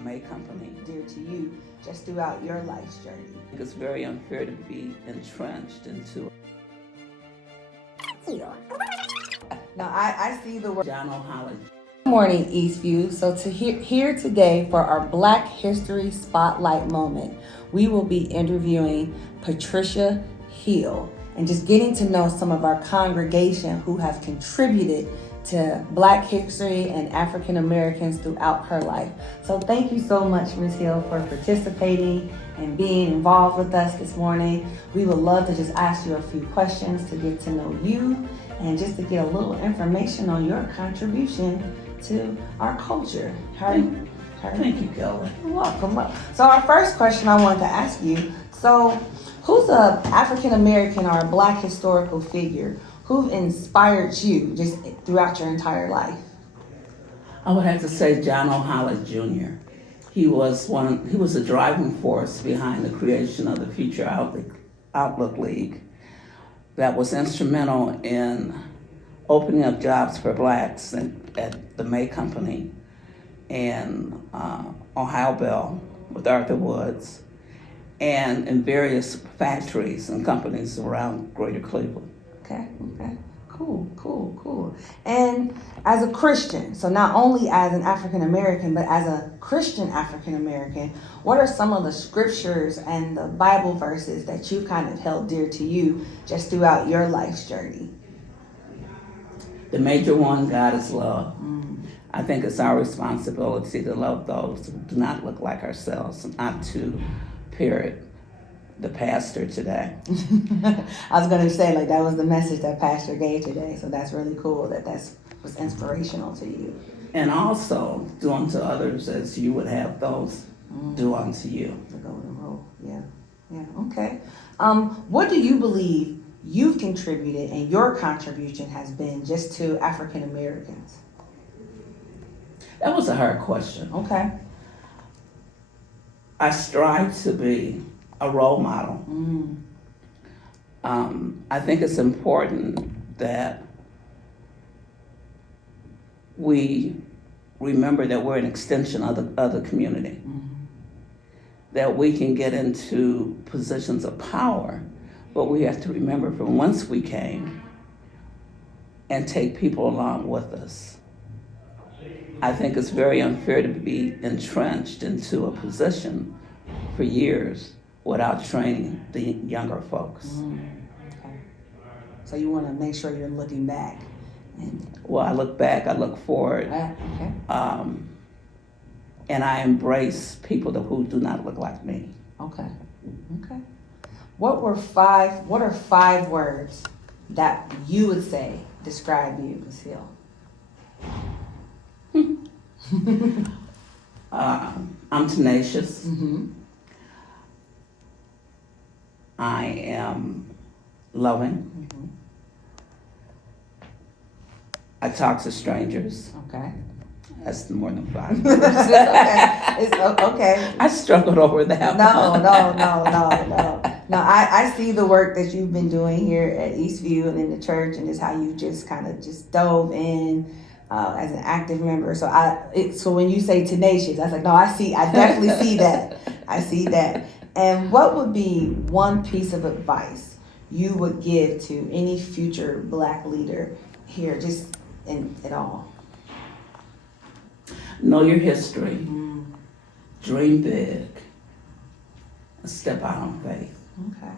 May company. Dear to you, just throughout your life's journey. It's very unfair to be entrenched into. Now, I see the word. John O'Holland. Good morning, Eastview. So here today for our Black History Spotlight moment, we will be interviewing Patricia Hill and just getting to know some of our congregation who have contributed to Black history and African Americans throughout her life. So thank you so much, Ms. Hill, for participating and being involved with us this morning. We would love to just ask you a few questions to get to know you and just to get a little information on your contribution to our culture. Thank you, Kelly. You're welcome. So our first question I wanted to ask you, so who's a African American or a Black historical figure who inspired you just throughout your entire life? I would have to say John O'Holland Jr. He was a driving force behind the creation of the Future Outlook League that was instrumental in opening up jobs for blacks at the May Company and Ohio Bell with Arthur Woods, and in various factories and companies around Greater Cleveland. Okay. Cool. And as a Christian, so not only as an African American, but as a Christian African American, what are some of the scriptures and the Bible verses that you've kind of held dear to you just throughout your life's journey? The major one, God is love. I think it's our responsibility to love those who do not look like ourselves, not to parrot the pastor today. I was going to say, like, that was the message that pastor gave today. So that's really cool that was inspirational to you. And also, do unto others as you would have those do unto you. The golden rule. Yeah. Okay. What do you believe you've contributed and your contribution has been just to African Americans? That was a hard question. Okay. I strive to be a role model. I think it's important that we remember that we're an extension of the community, that we can get into positions of power, but we have to remember from whence we came and take people along with us. I think it's very unfair to be entrenched into a position for years without training the younger folks. Okay. So you want to make sure you're looking back. Well, I look back, I look forward, Okay. and I embrace people who do not look like me. Okay. What are 5 words that you would say describe you, Ms. Hill? I'm tenacious. I am loving. I talk to strangers. Okay. That's more than 5 It's okay. It's okay. I struggled over that. No. I see the work that you've been doing here at Eastview and in the church, and just how you just kind of just dove in as an active member. So when you say tenacious, I was like, no, I definitely see that. I see that. And what would be one piece of advice you would give to any future Black leader here, just in it all? Know your history. Dream big. And step out on faith. Okay.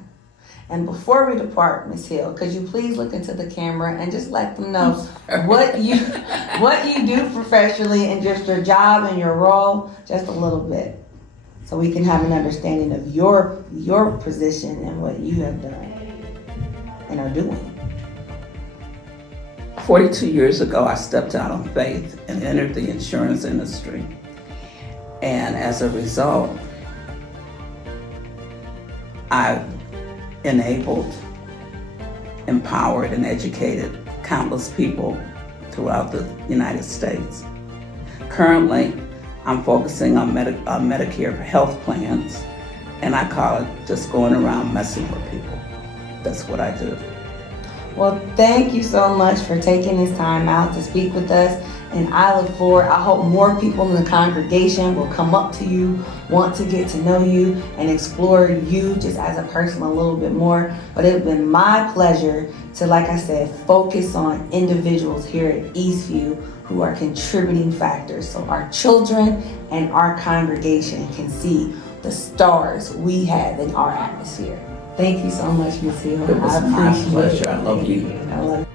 And before we depart, Ms. Hill, could you please look into the camera and just let them know what you do professionally and just your job and your role, just a little bit, so we can have an understanding of your position and what you have done and are doing. 42 years ago, I stepped out on faith and entered the insurance industry. And as a result, I've enabled, empowered, and educated countless people throughout the United States. Currently, I'm focusing on Medicare health plans, and I call it just going around messing with people. That's what I do. Well, thank you so much for taking this time out to speak with us And I look forward, I hope more people in the congregation will come up to you, want to get to know you and explore you just as a person a little bit more. But it's been my pleasure to, like I said, focus on individuals here at Eastview who are contributing factors. So our children and our congregation can see the stars we have in our atmosphere. Thank you so much, Ms. Hill. It was I my appreciate pleasure. it. I love you. I love you.